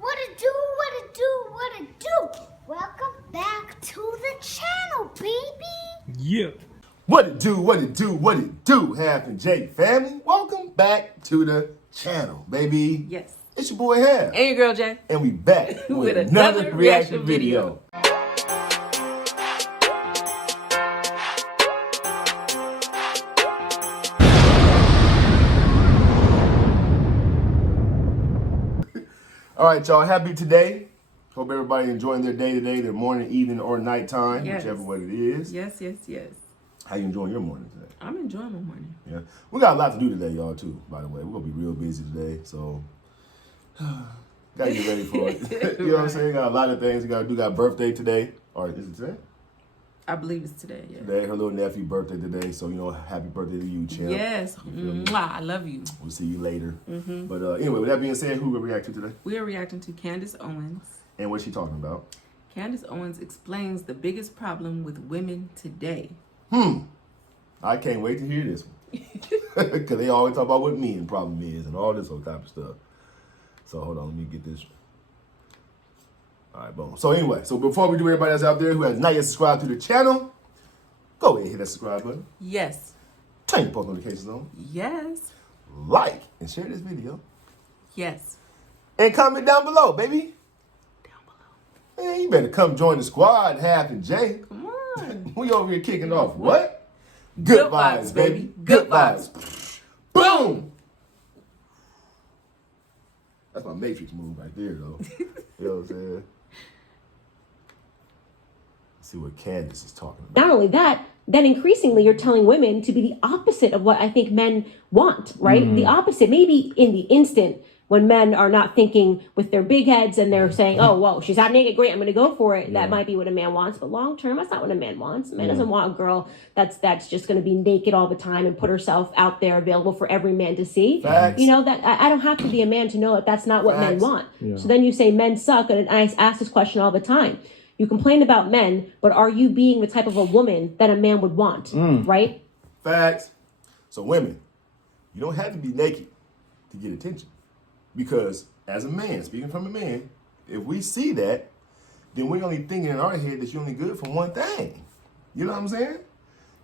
What it do, what it do, what it do? Welcome back to the channel, baby. Yeah. What it do, what it do, what it do, Half and J family. Welcome back to the channel, baby. Yes. It's your boy Half. And your girl Jay. And we back With another another reaction reaction video. All right, y'all. Happy today. Hope everybody enjoying their day today, their morning, evening, or nighttime, Yes. whichever way it is. Yes, yes, yes. How you enjoying your morning today? I'm enjoying my morning. Yeah, we got a lot to do today, y'all. Too, by the way, we're gonna be real busy today, so gotta get ready for it. You know what I'm saying? Got a lot of things we gotta do. Got birthday today, or is it today? I believe it's today, yeah. Today, her little nephew birthday today, so happy birthday to you, champ. Yes. Mwah, I love you. We'll see you later. But anyway, with that being said, who will react to today? We are reacting to Candace Owens. And what's she talking about? Candace Owens explains the biggest problem with women today. I can't wait to hear this one. Because they always talk about what men problem is and all this whole type of stuff. So hold on, let me get this. All right, boom. So anyway, before we do, everybody that's out there who has not yet subscribed to the channel, go ahead and hit that subscribe button. Yes. Turn your post notifications on. Yes. Like and share this video. Yes. And comment down below, baby. Down below. Man, you better come join the squad, Half and Jay. Come on. We over here kicking off what? Good vibes, baby. Good vibes. Boom! That's my Matrix move right there, though. You know what I'm saying? Let's see what Candace is talking about. Not only that, then increasingly you're telling women to be the opposite of what I think men want, right? The opposite, maybe in the instant when men are not thinking with their big heads and they're saying, oh, whoa, she's half naked, great, I'm gonna go for it. That might be what a man wants, but long term, that's not what a man wants. A man doesn't want a girl that's just gonna be naked all the time and put herself out there available for every man to see. Facts. You know, that I don't have to be a man to know that that's not what men want. So then you say men suck, and I ask this question all the time. You complain about men, but are you being the type of a woman that a man would want, right? Facts. So women, you don't have to be naked to get attention. Because as a man, speaking from a man, if we see that, then we're only thinking in our head that you're only good for one thing. You know what I'm saying?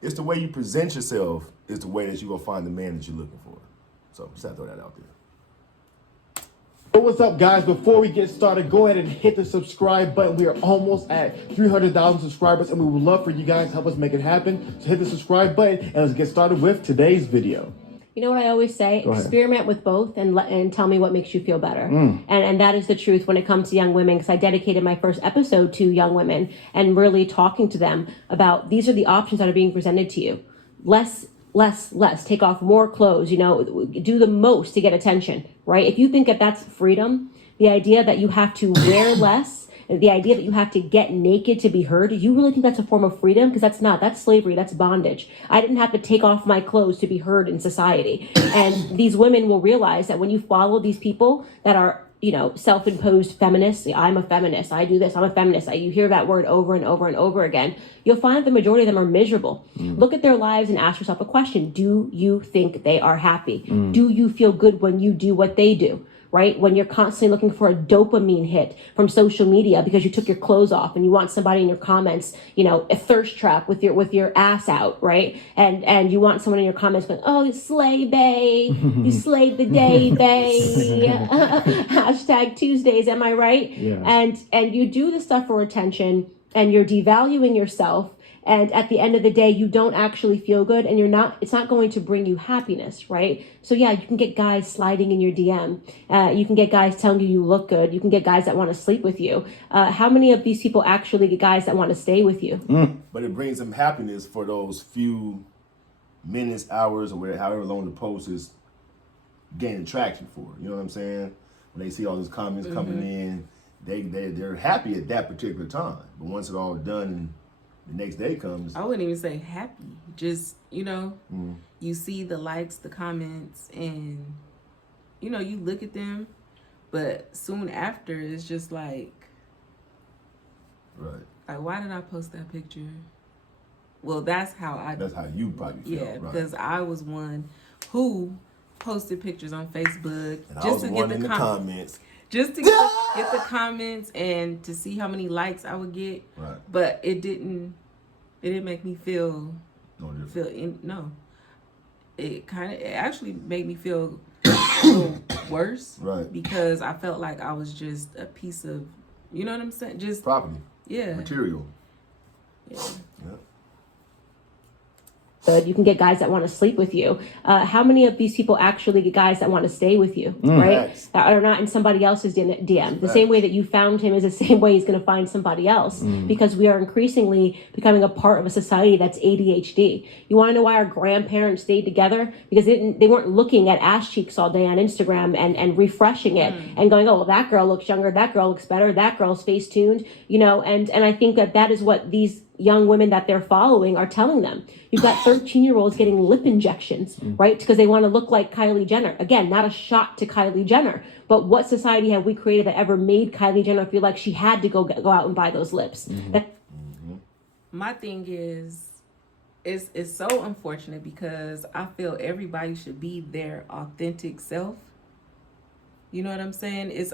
It's the way you present yourself is the way that you're going to find the man that you're looking for. So just have to throw that out there. What's up, guys? Before we get started, go ahead and hit the subscribe button. We are almost at 300,000 subscribers, and we would love for you guys to help us make it happen. So hit the subscribe button, and let's get started with today's video. You know what I always say? Experiment with both and tell me what makes you feel better. And that is the truth when it comes to young women, because I dedicated my first episode to young women and really talking to them about these are the options that are being presented to you. Less. Take off more clothes, do the most to get attention, right? If you think that that's freedom, the idea that you have to wear less, the idea that you have to get naked to be heard, you really think that's a form of freedom? Because that's slavery, that's bondage. I didn't have to take off my clothes to be heard in society. And these women will realize that when you follow these people that are, self-imposed feminists, I'm a feminist, I do this, I'm a feminist, you hear that word over and over and over again, you'll find that the majority of them are miserable. Look at their lives and ask yourself a question. Do you think they are happy? Do you feel good when you do what they do? Right? When you're constantly looking for a dopamine hit from social media because you took your clothes off and you want somebody in your comments, a thirst trap with your ass out, right? And you want someone in your comments going, oh, you slay, bae. You slayed the day, bae. Hashtag Tuesdays, am I right? Yeah. And you do this stuff for attention and you're devaluing yourself. And at the end of the day, you don't actually feel good and it's not going to bring you happiness, right? So yeah, you can get guys sliding in your DM. You can get guys telling you look good. You can get guys that want to sleep with you. How many of these people actually get guys that want to stay with you? But it brings them happiness for those few minutes, hours, or whatever, however long the post is gaining traction for. You know what I'm saying? When they see all those comments coming in, they're happy at that particular time. But once it's all done and the next day comes, I wouldn't even say happy. Just, you see the likes, the comments, and, you look at them. But soon after, it's just like, right? Like, why did I post that picture? Well, that's how you probably feel. Yeah, right. Because I was one who posted pictures on Facebook and just to get the comments. just to get the comments and to see how many likes I would get. Right. But it didn't make me feel No different. no. It actually made me feel a little worse. Right. Because I felt like I was just a piece of, you know what I'm saying? Just Property. yeah. Material. Yeah. Yeah. You can get guys that want to sleep with you. How many of these people actually get guys that want to stay with you, right? Facts. That are not in somebody else's DM. The same way that you found him is the same way he's going to find somebody else, because we are increasingly becoming a part of a society that's ADHD. You want to know why our grandparents stayed together? Because they weren't looking at ass cheeks all day on Instagram and refreshing it and going, oh, well, that girl looks younger, that girl looks better, that girl's face tuned, you know, and I think that is what these young women that they're following are telling them. You've got 13-year-olds getting lip injections, right? Because they want to look like Kylie Jenner. Again, not a shot to Kylie Jenner, but what society have we created that ever made Kylie Jenner feel like she had to go out and buy those lips? My thing is, it's so unfortunate because I feel everybody should be their authentic self. You know what I'm saying? It's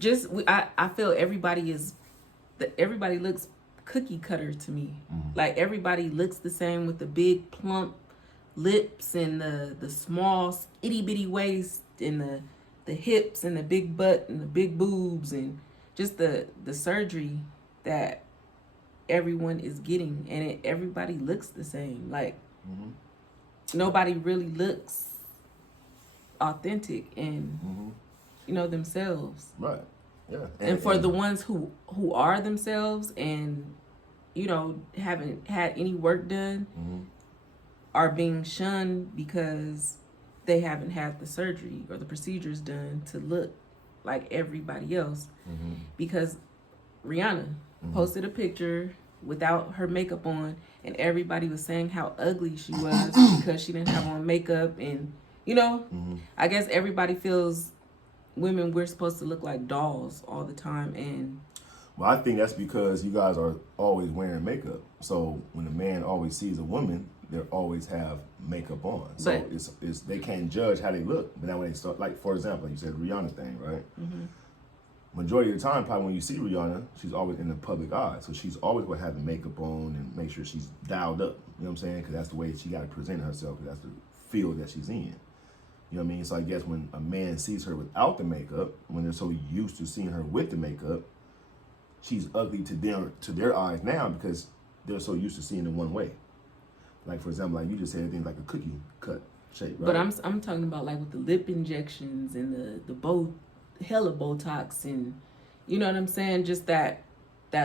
just, I feel everybody looks cookie cutter to me. Like everybody looks the same with the big plump lips and the small itty bitty waist and the hips and the big butt and the big boobs and just the surgery that everyone is getting, and everybody looks the same. Like nobody really looks authentic and you know, themselves. Right. Yeah. And for the ones who are themselves and, you know, haven't had any work done, are being shunned because they haven't had the surgery or the procedures done to look like everybody else. Because Rihanna posted a picture without her makeup on, and everybody was saying how ugly she was because she didn't have on makeup. And, you know, I guess everybody feels women, we're supposed to look like dolls all the time. And well, I think that's because you guys are always wearing makeup. So when a man always sees a woman, they always have makeup on. So it's they can't judge how they look. But now when they start, like for example, like you said Rihanna thing, right? Majority of the time, probably when you see Rihanna, she's always in the public eye. So she's always going to have the makeup on and make sure she's dialed up. You know what I'm saying? Because that's the way she got to present herself. Because that's the field that she's in. You know what I mean? So I guess when a man sees her without the makeup, when they're so used to seeing her with the makeup, she's ugly to their eyes now because they're so used to seeing it one way. Like for example, like you just said, things like a cookie cut shape, right? But I'm talking about like with the lip injections and the hella botox and, you know what I'm saying? Just that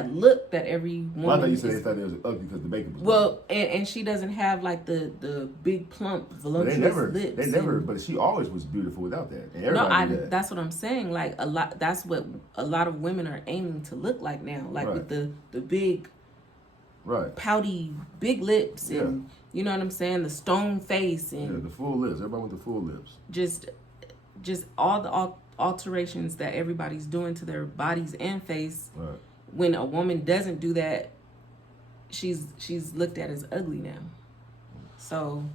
look that every woman. Well, I thought you said they thought it was ugly because the makeup was well, and she doesn't have like the big plump voluptuous lips. They never. But she always was beautiful without that. And everybody knew that. That's what I'm saying. Like a lot. That's what a lot of women are aiming to look like now. Like with the big, pouty big lips and you know what I'm saying. The stone face and the full lips. Everybody with the full lips. Just all the alterations that everybody's doing to their bodies and face. Right. When a woman doesn't do that, she's looked at as ugly now. So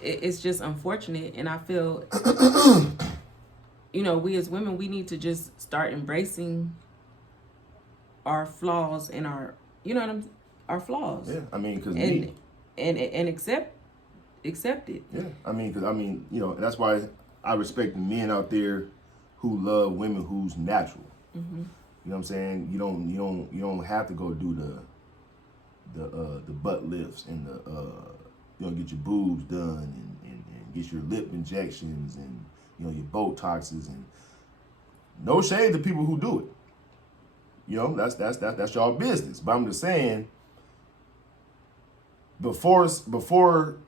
it's just unfortunate, and I feel, you know, we as women, we need to just start embracing our flaws and our, you know, our flaws. Yeah, I mean, because and accept it. Yeah, I mean, because you know, and that's why I respect the men out there who love women who's natural. You know what I'm saying? You don't have to go do the butt lifts and you know, get your boobs done and get your lip injections and you know, your Botoxes, and no shade to people who do it. You know, that's y'all business. But I'm just saying, before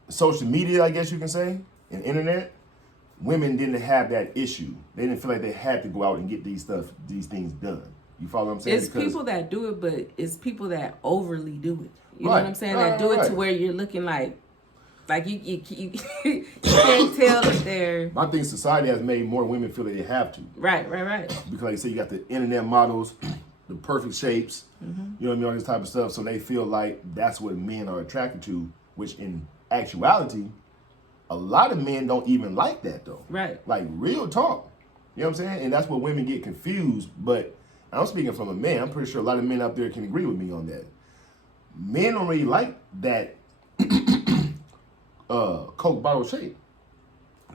social media, I guess you can say, and internet, women didn't have that issue. They didn't feel like they had to go out and get these things done. You follow what I'm saying? It's people that do it, but it's people that overly do it. You know what I'm saying? That do it to where you're looking like you can't tell if they're. My thing, society has made more women feel that they have to. Right. Because like you say, you got the internet models, the perfect shapes, you know what I mean, all this type of stuff. So they feel like that's what men are attracted to, which in actuality, a lot of men don't even like that though. Right. Like real talk. You know what I'm saying? And that's where women get confused. But I'm speaking from a man. I'm pretty sure a lot of men out there can agree with me on that. Men don't really like that Coke bottle shape.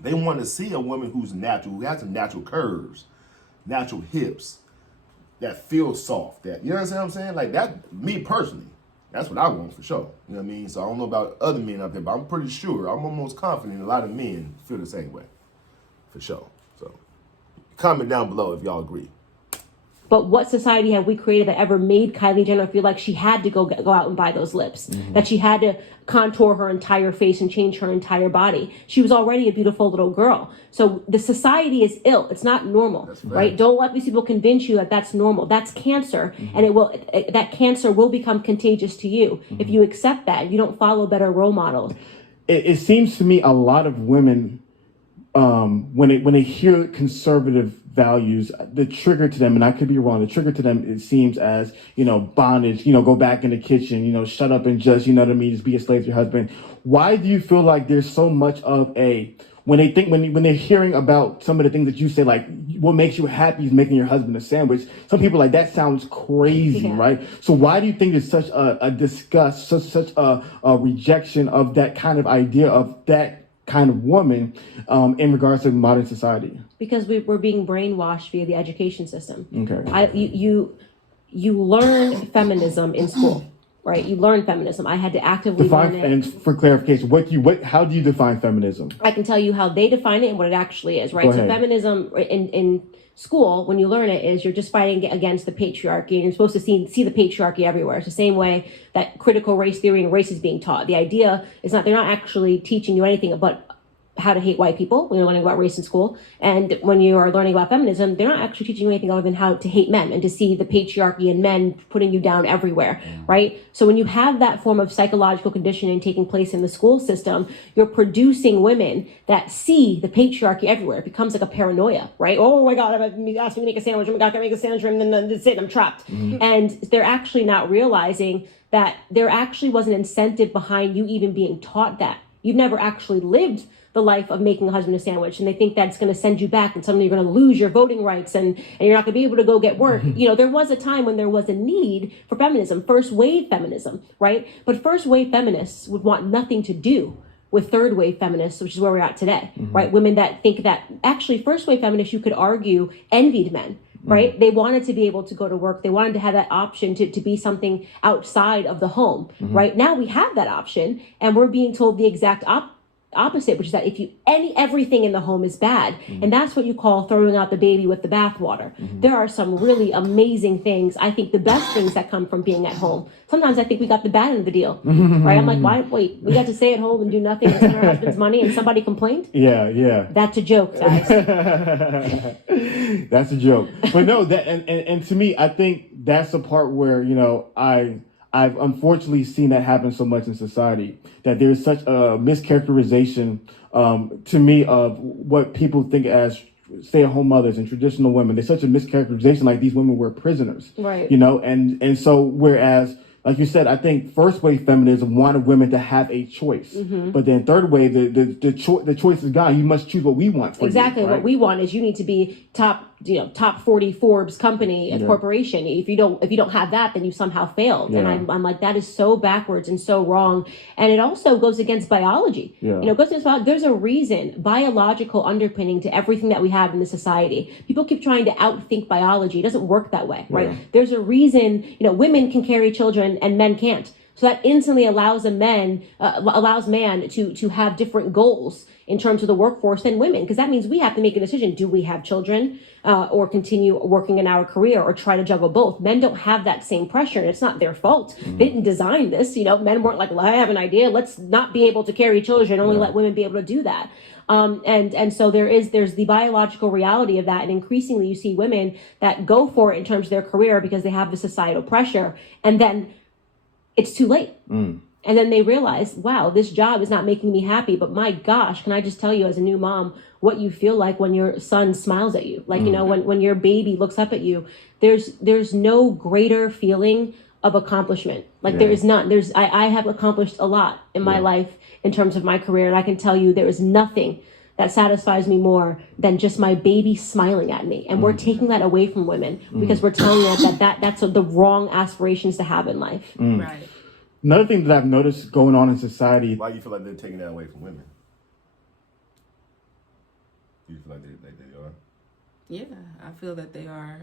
They want to see a woman who's natural, who has some natural curves, natural hips, that feels soft. That, you know what I'm saying? Like that, me personally, that's what I want for sure. You know what I mean? So I don't know about other men out there, but I'm pretty sure, I'm almost confident a lot of men feel the same way. For sure. So comment down below if y'all agree. But what society have we created that ever made Kylie Jenner feel like she had to go out and buy those lips? That she had to contour her entire face and change her entire body? She was already a beautiful little girl. So the society is ill. It's not normal, right? Don't let these people convince you that that's normal. That's cancer, and that cancer will become contagious to you if you accept that. You don't follow better role models. It seems to me a lot of women, when they hear conservative values, the trigger to them, and I could be wrong, the trigger to them, it seems as, bondage, go back in the kitchen, shut up and just, just be a slave to your husband. Why do you feel like there's so much of when they're hearing about some of the things that you say, like what makes you happy is making your husband a sandwich, some people like that sounds crazy, right? So why do you think there's such a disgust, such a rejection of that kind of idea of that kind of woman in regards to modern society? Because we're being brainwashed via the education system. Okay. You learn feminism in school, right? You learn feminism. I had to actively learn it. And for clarification, how do you define feminism? I can tell you how they define it and what it actually is, right? Go So ahead. feminism in school, when you learn it, is you're just fighting against the patriarchy, and you're supposed to see the patriarchy everywhere. It's the same way that critical race theory and race is being taught. The idea is they're not actually teaching you anything but how to hate white people when you're learning about race in school. And when you are learning about feminism, they're not actually teaching you anything other than how to hate men and to see the patriarchy and men putting you down everywhere, right? So when you have that form of psychological conditioning taking place in the school system, you're producing women that see the patriarchy everywhere. It becomes like a paranoia, right? Oh my God, asked me to make a sandwich. Oh my God, can I make a sandwich? And then that's it, I'm trapped. And they're actually not realizing that there actually was an incentive behind you even being taught that. You've never actually lived the life of making a husband a sandwich, and they think that's going to send you back and suddenly you're going to lose your voting rights and you're not going to be able to go get work. There was a time when there was a need for feminism, first wave feminism, right? But first wave feminists would want nothing to do with third wave feminists, which is where we're at today, right? Women that think that actually first wave feminists, you could argue, envied men. Right? They wanted to be able to go to work. They wanted to have that option to be something outside of the home. Right? Now we have that option, and we're being told the exact opposite, which is that everything in the home is bad, and that's what you call throwing out the baby with the bathwater. There are some really amazing things. I think the best things that come from being at home. Sometimes I think we got the bad end of the deal, right? I'm like, wait, we got to stay at home and do nothing and spend our husband's money, and somebody complained? Yeah. That's a joke, guys. That's a joke. But no, that and to me, I think that's the part where, I've unfortunately seen that happen so much in society, that there's such a mischaracterization to me of what people think as stay-at-home mothers and traditional women. There's such a mischaracterization, like these women were prisoners, right? And so whereas, like you said, I think first wave feminism wanted women to have a choice, but then third wave, the choice is gone. You must choose what we want for exactly you, right? What we want is you need to be top 40 Forbes company, a corporation. If you don't have that, then you somehow failed. And I'm like, that is so backwards and so wrong. And it also goes against biology. It goes against there's a reason, biological underpinning to everything that we have in the society. People keep trying to outthink biology. It doesn't work that way, right? There's a reason, women can carry children and men can't. So that instantly allows man to have different goals in terms of the workforce than women, because that means we have to make a decision. Do we have children or continue working in our career or try to juggle both? Men don't have that same pressure, and it's not their fault. They didn't design this. Men weren't like, well, I have an idea. Let's not be able to carry children, only let women be able to do that. And so there's the biological reality of that. And increasingly you see women that go for it in terms of their career because they have the societal pressure, and then it's too late. And then they realize, wow, this job is not making me happy. But my gosh, can I just tell you as a new mom what you feel like when your son smiles at you? Like, when your baby looks up at you, there's no greater feeling of accomplishment. Like there is none. I have accomplished a lot in my life in terms of my career. And I can tell you there is nothing that satisfies me more than just my baby smiling at me. And we're taking that away from women because we're telling them that's the wrong aspirations to have in life. Right. Another thing that I've noticed going on in society. Why do you feel like they're taking that away from women? Do you feel like they are? Yeah, I feel that they are.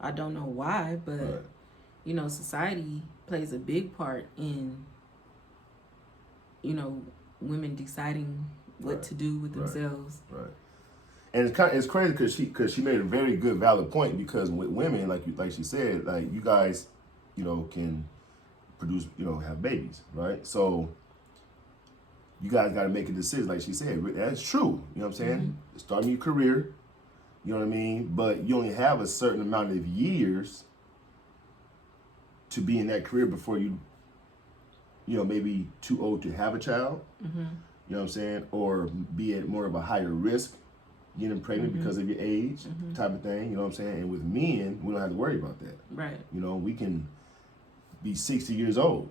I don't know why, but Right. you know, society plays a big part in, you know, women deciding what Right. to do with Right. themselves. Right. And it's crazy because she made a very good valid point, because with women, like she said, like, you guys, you know, can produce, you know, have babies, right? So you guys got to make a decision, like she said. That's true. You know what I'm saying? Starting your career, you know what I mean? But you only have a certain amount of years to be in that career before you know, maybe too old to have a child. You know what I'm saying? Or be at more of a higher risk getting pregnant because of your age, type of thing. You know what I'm saying? And with men, we don't have to worry about that. Right. You know, we can be 60 years old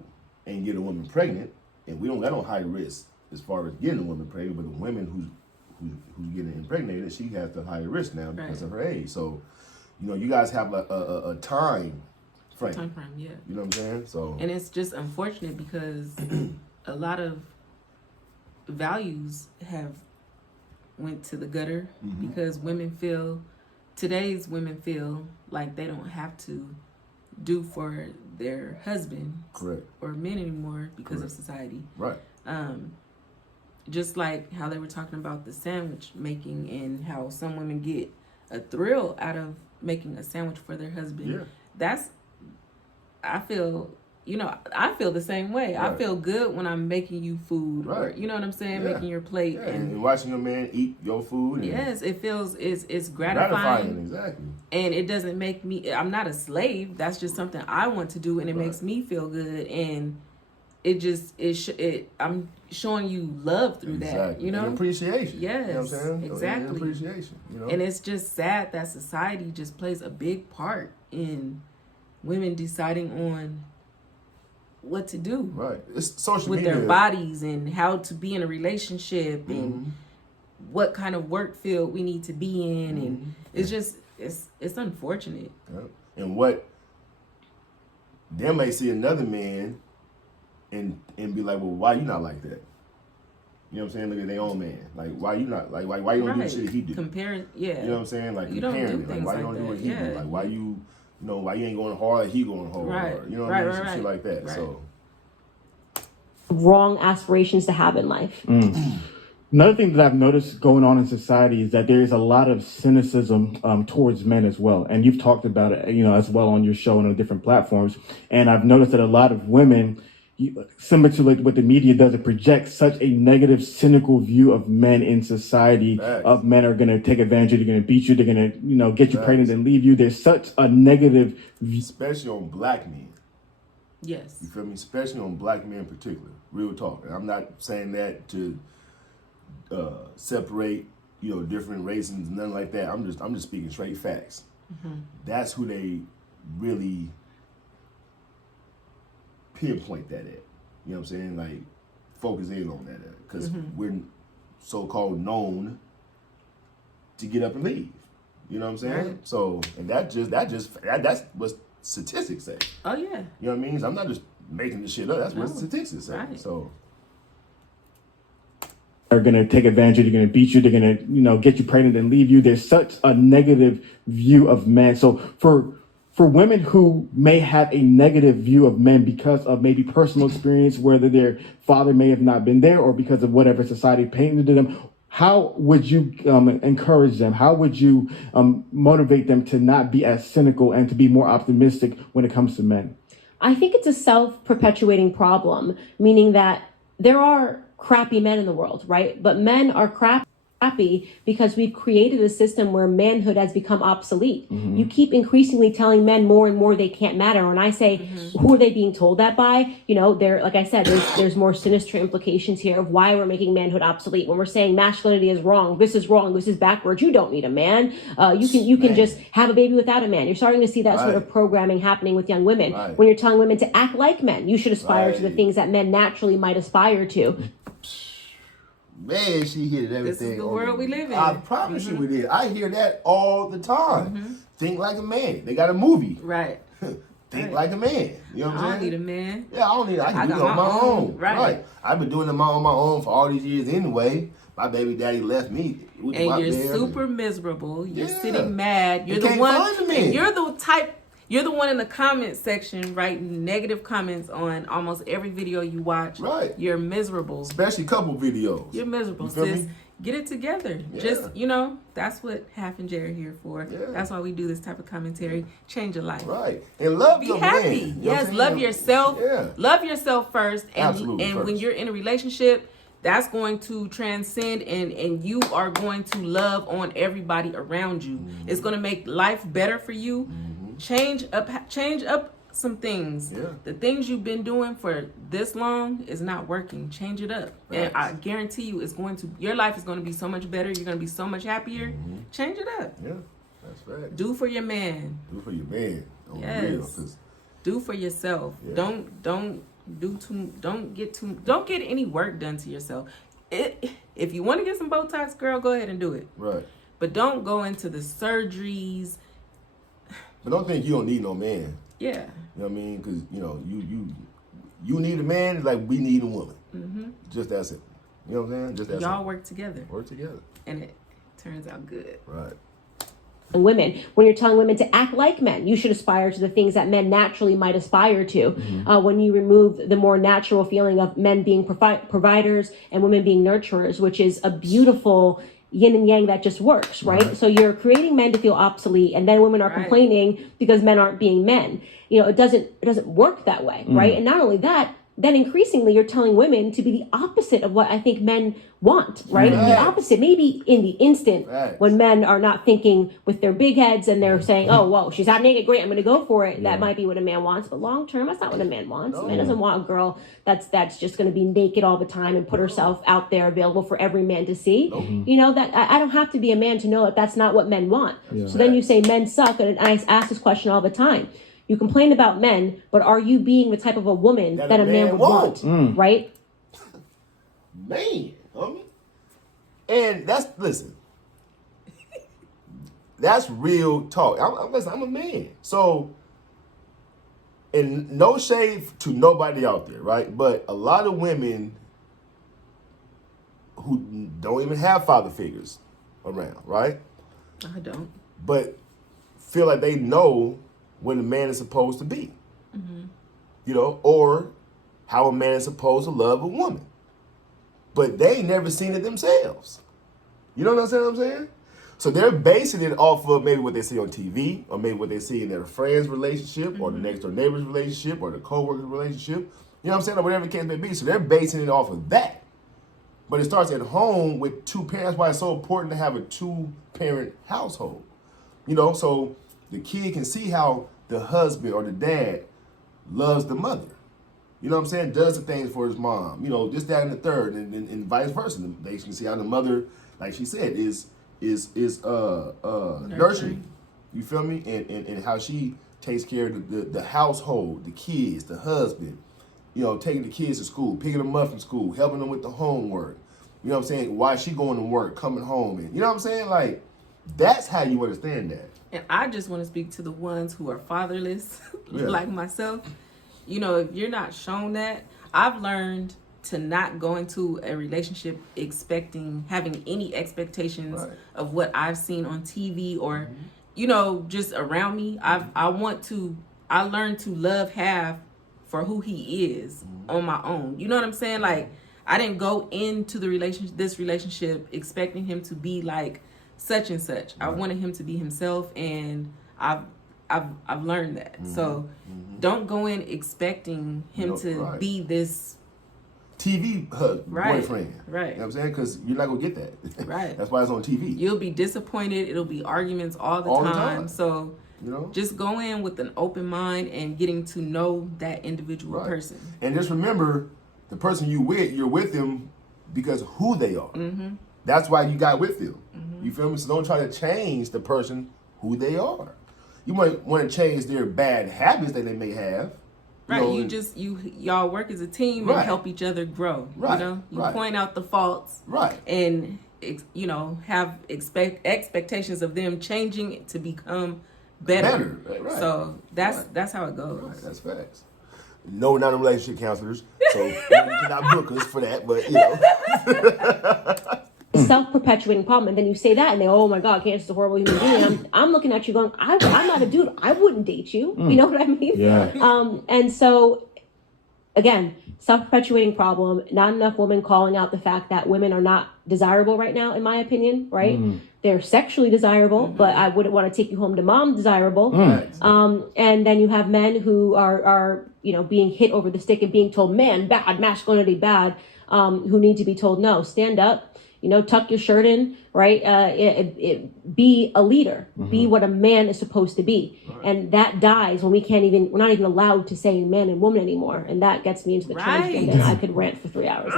and get a woman pregnant, and we don't got no high risk as far as getting a woman pregnant. But the women who's getting impregnated, she has the higher risk now because of her age. So, you know, you guys have a time frame. Time frame, yeah. You know what I'm saying? So, And it's just unfortunate because a lot of values have went to the gutter because today's women feel like they don't have to do for their husband correct. or men anymore because Correct. of society. Right. Just like how they were talking about the sandwich making and how some women get a thrill out of making a sandwich for their husband. Yeah. I feel the same way. Right. I feel good when I'm making you food, or Right. you know what I'm saying, Yeah. making your plate, Yeah, and watching a man eat your food. And yes, it feels it's gratifying, exactly. and it doesn't make me. I'm not a slave. That's just something I want to do, and it Right. makes me feel good, and I'm showing you love through that, you know, and appreciation. Yes, you know what I'm saying? exactly. And appreciation. You know, and it's just sad that society just plays a big part in women deciding on what to do right. It's social with media. their bodies and how to be in a relationship and what kind of work field we need to be in, and it's just it's unfortunate. Yeah. And what they may see another man and be like, well, why you not like that? You know what I'm saying? Look at their own man. Like, why you not like? Why you don't do the shit he do? Compare, yeah. You know what I'm saying? Like, You don't comparing do it. Like, things why you like don't do what that, he yeah. do? Like, why you know, why you ain't going hard? He going hard. Right. You know what Right, I mean? right, Some shit like that. right. So. Wrong aspirations to have in life. Another thing that I've noticed going on in society is that there is a lot of cynicism towards men as well. And you've talked about it, you know, as well on your show and on different platforms. And I've noticed that a lot of women, similar to like what the media does, it projects such a negative, cynical view of men in society. Facts. Of men are going to take advantage of you, they're going to beat you, they're going to, you know, get you Facts. pregnant and leave you. There's such a negative view. Especially on black men. Yes. You feel me? Especially on black men in particular. Real talk. And I'm not saying that to separate, you know, different races and nothing like that. I'm just speaking straight facts. That's who they really pinpoint that at. You know what I'm saying? Like, focus in on that at. Because we're so-called known to get up and leave. You know what I'm saying? Right. So, and that's what statistics say. Oh yeah. You know what I mean? So I'm not just making this shit up. That's what No. statistics say. Right. So Are going to take advantage of you, they're going to beat you, they're going to, you know, get you pregnant and leave you. There's such a negative view of men. So for women who may have a negative view of men because of maybe personal experience, whether their father may have not been there or because of whatever society painted to them, how would you encourage them? How would you motivate them to not be as cynical and to be more optimistic when it comes to men? I think it's a self-perpetuating problem, meaning that there are crappy men in the world, right? But men are crappy because we've created a system where manhood has become obsolete. You keep increasingly telling men more and more they can't matter. When I say, who are they being told that by? You know, like I said, there's more sinister implications here of why we're making manhood obsolete. When we're saying masculinity is wrong, this is backwards. You don't need a man. You can just have a baby without a man. You're starting to see that sort of programming happening with young women. Right. When you're telling women to act like men, you should aspire to the things that men naturally might aspire to. Man, she hit everything. This is the world we live in. I promise you we did. I hear that all the time. Think like a man. They got a movie. Right. Think like a man. You know what I'm saying? I don't need a man. Yeah, I don't need. I can do it on my own. Right. I've been doing it on my own for all these years anyway. My baby daddy left me. And you're super miserable. You're sitting mad. You're the one. And you're the type. You're the one in the comment section writing negative comments on almost every video you watch. Right. You're miserable. Especially couple videos. You're miserable, sis. Get it together. Yeah. Just, that's what Half and Jerry are here for. Yeah. That's why we do this type of commentary. Change your life. Right. And love your man. Be happy. Yes, love yourself. Yeah. Love yourself first. And when you're in a relationship, that's going to transcend and you are going to love on everybody around you. It's going to make life better for you. Change up some things. Yeah. The things you've been doing for this long is not working. Change it up. Right. And I guarantee you your life is going to be so much better. You're going to be so much happier. Change it up. Yeah, that's right. Do for your man. Do for your man. Yes. Do for yourself. Yeah. Don't get any work done to yourself. If you want to get some Botox, girl, go ahead and do it. Right. But don't go into the surgeries. But don't think you don't need no man. Yeah. You know what I mean? Because, you need a man like we need a woman. Just that's it. You know what I'm saying? Just that's Y'all work together. Work together. And it turns out good. Right. Women, when you're telling women to act like men, you should aspire to the things that men naturally might aspire to. When you remove the more natural feeling of men being providers and women being nurturers, which is a beautiful yin and yang that just works, right? So you're creating men to feel obsolete, and then women are complaining because men aren't being men. It doesn't work that way, right? And not only that, then increasingly you're telling women to be the opposite of what I think men want, right? The opposite, maybe in the instant when men are not thinking with their big heads and they're saying, oh, whoa, she's half naked, great, I'm going to go for it. That might be what a man wants, but long term, that's not what a man wants. A man doesn't want a girl that's just going to be naked all the time and put herself out there available for every man to see. That I don't have to be a man to know that that's not what men want. So then you say men suck, and I ask this question all the time. You complain about men, but are you being the type of a woman that a man would want? Right? Man, homie. And that's real talk. I'm a man. So, and no shade to nobody out there, right? But a lot of women who don't even have father figures around, right? I don't. But feel like they know when a man is supposed to be, or how a man is supposed to love a woman. But they ain't never seen it themselves. You know what I'm saying? So they're basing it off of maybe what they see on TV, or maybe what they see in their friend's relationship, or the next door neighbor's relationship, or the co-worker's relationship. You know what I'm saying? Or whatever the case may be. So they're basing it off of that. But it starts at home with two parents. That's why it's so important to have a two-parent household. So the kid can see how the husband or the dad loves the mother. You know what I'm saying? Does the things for his mom. This, that, and the third, and vice versa. They can see how the mother, like she said, is nurturing. You feel me? And how she takes care of the household, the kids, the husband. Taking the kids to school, picking them up from school, helping them with the homework. You know what I'm saying? Why she going to work, coming home, and you know what I'm saying? Like, that's how you understand that. And I just want to speak to the ones who are fatherless, like myself. If you're not shown that, I've learned to not go into a relationship having any expectations of what I've seen on TV or, just around me. I learned to love Half for who he is on my own. You know what I'm saying? Like, I didn't go into this relationship expecting him to be like such and such. I wanted him to be himself, and I've learned that. So don't go in expecting him to be this TV boyfriend. Right. You know what I'm saying? Because you're not going to get that. Right. That's why it's on TV. You'll be disappointed. It'll be arguments all the time. So just go in with an open mind and getting to know that individual person. And just remember, the person you're with them because who they are. That's why you got with them. You feel me? So don't try to change the person who they are. You might want to change their bad habits that they may have. Right, know, y'all work as a team and help each other grow. Right, You point out the faults. Right. And have expectations of them changing to become better. Right. So that's how it goes. Right, that's facts. No, we're not relationship counselors, so you cannot book us for that. But self-perpetuating problem, and then you say that and they, oh my god, Candace is a horrible human being. I'm looking at you going, I'm not a dude, I wouldn't date you. You know what I mean? Yeah. And so again, self-perpetuating problem, not enough women calling out the fact that women are not desirable right now, in my opinion, right? They're sexually desirable, but I wouldn't want to take you home to mom desirable. And then you have men who are being hit over the stick and being told, man, bad, masculinity bad, who need to be told, no, stand up, tuck your shirt in, right? Be a leader, be what a man is supposed to be. And that dies when we're not even allowed to say man and woman anymore. And that gets me into the transgender, and I could rant for 3 hours.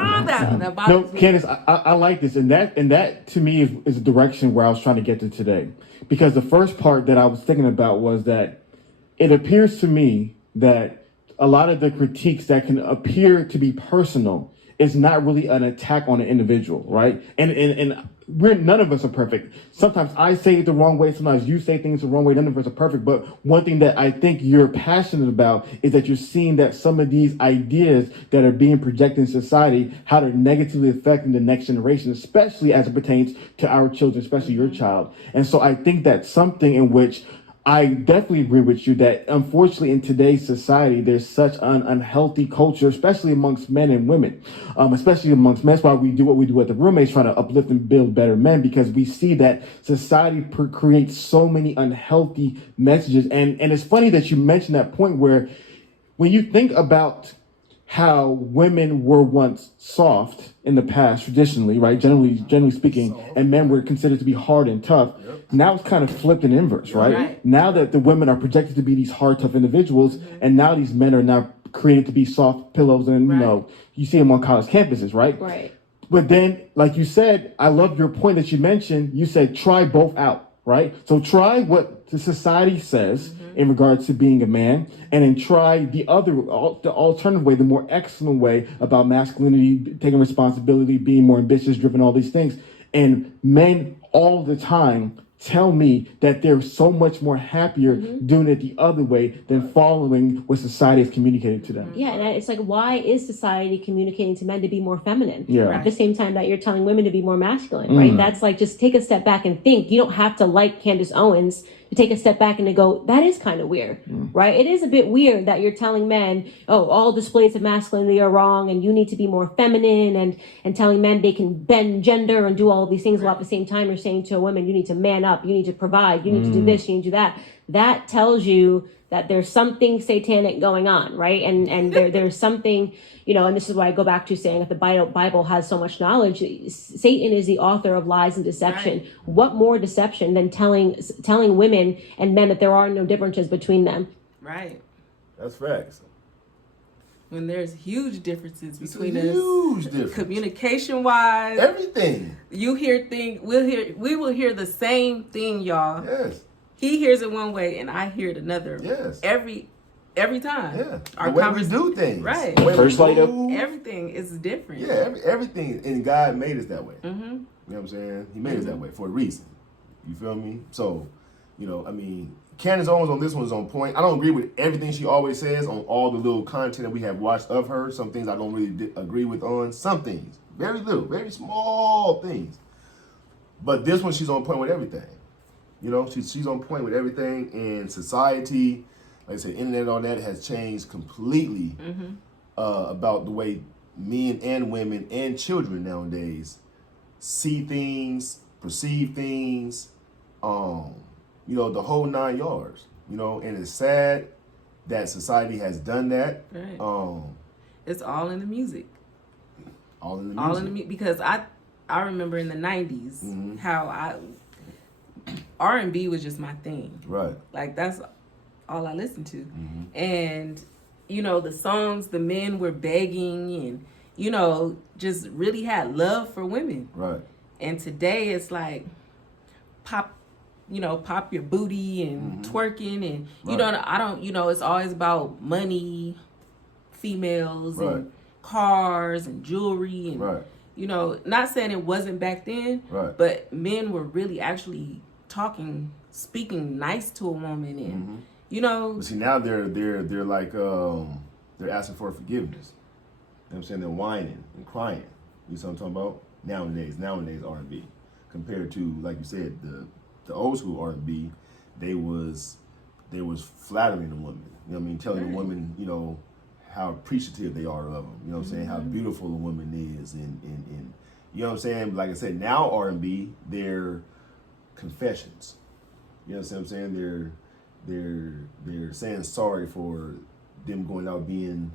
No, Candace, I like this. And that to me is the direction where I was trying to get to today. Because the first part that I was thinking about was that it appears to me that a lot of the critiques that can appear to be personal is not really an attack on an individual, right? And none of us are perfect. Sometimes I say it the wrong way. Sometimes you say things the wrong way. None of us are perfect. But one thing that I think you're passionate about is that you're seeing that some of these ideas that are being projected in society, how they're negatively affecting the next generation, especially as it pertains to our children, especially your child. And so I think that's something in which I definitely agree with you that unfortunately in today's society, there's such an unhealthy culture, especially amongst men and women, especially amongst men. That's why we do what we do at the Roommates, trying to uplift and build better men, because we see that society creates so many unhealthy messages. And it's funny that you mentioned that point where when you think about how women were once soft in the past, traditionally, right? Generally speaking, and men were considered to be hard and tough. Now it's kind of flipped in inverse, right? Now that the women are projected to be these hard, tough individuals, and now these men are now created to be soft pillows, and you see them on college campuses, right? Right. But then, like you said, I love your point that you mentioned. You said try both out, right? So try what the society says in regards to being a man, and then try the alternative way, the more excellent way about masculinity, taking responsibility, being more ambitious, driven, all these things. And men all the time tell me that they're so much more happier doing it the other way than following what society has communicated to them. Yeah, and it's like, why is society communicating to men to be more feminine at the same time that you're telling women to be more masculine, right? That's like, just take a step back and think. You don't have to like Candace Owens to take a step back and to go, that is kind of weird, right? It is a bit weird that you're telling men, oh, all displays of masculinity are wrong and you need to be more feminine, and telling men they can bend gender and do all of these things, while at the same time you're saying to a woman, you need to man up, you need to provide, you need to do this, you need to do that. That tells you that there's something satanic going on, right? And there's something, and this is why I go back to saying that the Bible has so much knowledge. Satan is the author of lies and deception. Right. What more deception than telling women and men that there are no differences between them? Right. That's facts. When there's huge differences between us, communication wise, everything. You hear things, we will hear the same thing, y'all. Yes. He hears it one way and I hear it another. Yes. Every time. Yeah. Our the way we do things. Right. First light up. Everything is different. Yeah, everything. And God made us that way. Mm-hmm. You know what I'm saying? He made us that way for a reason. You feel me? So, Candace Owens on this one is on point. I don't agree with everything she always says on all the little content that we have watched of her. Some things I don't really agree with on. Some things. Very little. Very small things. But this one, she's on point with everything. She's on point with everything, and society, like I said, internet, all that has changed completely about the way men and women and children nowadays see things, perceive things, the whole 9 yards, and it's sad that society has done that. Right. It's all in the music. All in the music. All in the music, because I remember in the 90s how R&B was just my thing. Right. Like, that's all I listened to. And, the songs, the men were begging and, just really had love for women. Right. And today it's like pop your booty and twerking and, I don't, it's always about money, females Right. and cars and jewelry and Right. you know, not saying it wasn't back then, Right. but men were really actually speaking nice to a woman, and you know. But see, now they're like they're asking for forgiveness. You know what I'm saying? They're whining and crying. You see what I'm talking about? Nowadays R&B, compared to, like you said, the old school R&B, they was flattering the woman. You know what I mean? Telling the woman, you know, how appreciative they are of them. You know what I'm saying? How beautiful a woman is, and you know what I'm saying? Like I said, now R&B, they're confessions. You know what I'm saying? They're saying sorry for them going out being.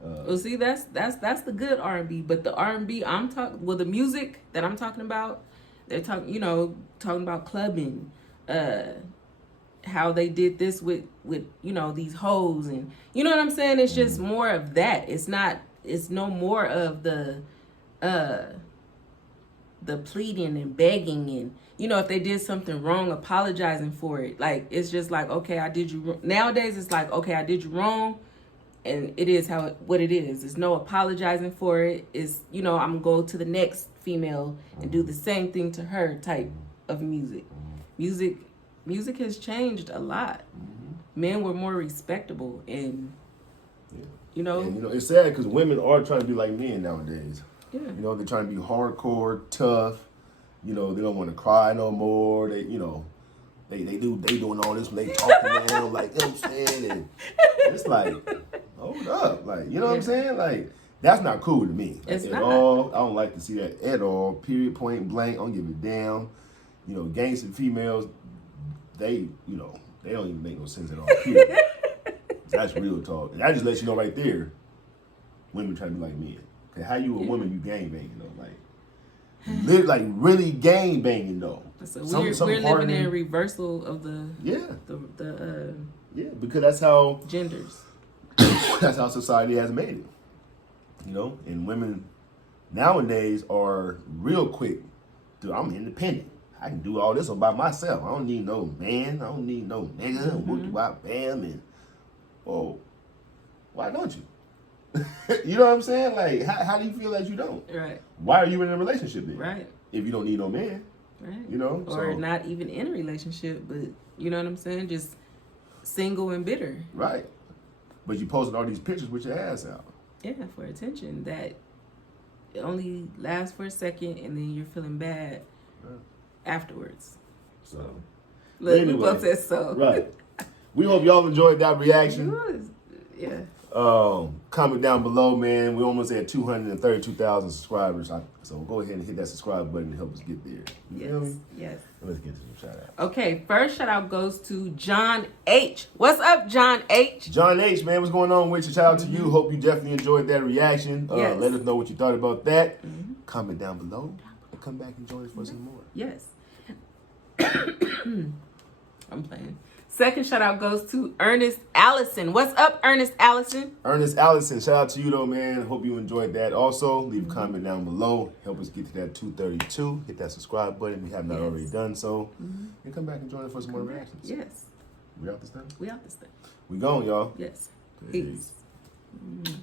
Well, see, that's the good R&B, but the R&B the music that I'm talking about, they're talking about clubbing, how they did this with you know, these hoes, and you know what I'm saying. It's just more of that. It's no more of the pleading and begging, and you know, if they did something wrong, apologizing for it. Like, it's just like, okay, I did you wrong. Nowadays it's like, okay, I did you wrong, and it is what it is. There's no apologizing for it. It's, you know, I'm gonna go to the next female and do the same thing to her type of music. Music has changed a lot. Men were more respectable, and you know, And, you know, it's sad because women are trying to be like men nowadays. yeah. You know, they're trying to be hardcore, tough. You know, they don't want to cry no more. They, you know, they doing all this when they talking now, like, you know what I'm saying? And it's like, hold up, like, you know what I'm saying? Like, that's not cool to me. Like, It's at not. all. I don't like to see that at all. Period, point blank. I don't give a damn. You know, gangster females, they don't even make no sense at all. Period. That's real talk. And that just lets you know right there, women trying to be like men. Okay, how you a woman, you gang banging though? Like really gang banging though. So we're living in a reversal of the because that's how genders. that's how society has made it. You know, and women nowadays are real quick. Dude, I'm independent. I can do all this all by myself. I don't need no man. I don't need no nigga. Bam, and oh, why don't you? You know what I'm saying? Like, how do you feel that you don't? Right. Why are you in a relationship then? Right. If you don't need no man. Right. You know? Or not even in a relationship, but you know what I'm saying? Just single and bitter. Right. But you posting all these pictures with your ass out. Yeah, for attention. That it only lasts for a second, and then you're feeling bad afterwards. So. Look, Anyway, we both said so. Right. We hope y'all enjoyed that reaction. Yeah. Comment down below, man. We're almost at 232,000 subscribers. So go ahead and hit that subscribe button to help us get there. You feel me? Yes. Let's get to some shout outs. Okay, first shout out goes to John H. What's up, John H? John H, man, what's going on with you? Shout out to you. Hope you definitely enjoyed that reaction. Yes. Let us know what you thought about that. Comment down below and come back and join us for some more. Yes. I'm playing. Second shout out goes to Ernest Allison. What's up, Ernest Allison? Ernest Allison, shout out to you though, man. Hope you enjoyed that. Also, leave a comment down below. Help us get to that 232. Hit that subscribe button if you have not already done so. And come back and join us for some more reactions. Yes. We out this time? We out this thing. We gone, y'all. Yes. Peace. Peace.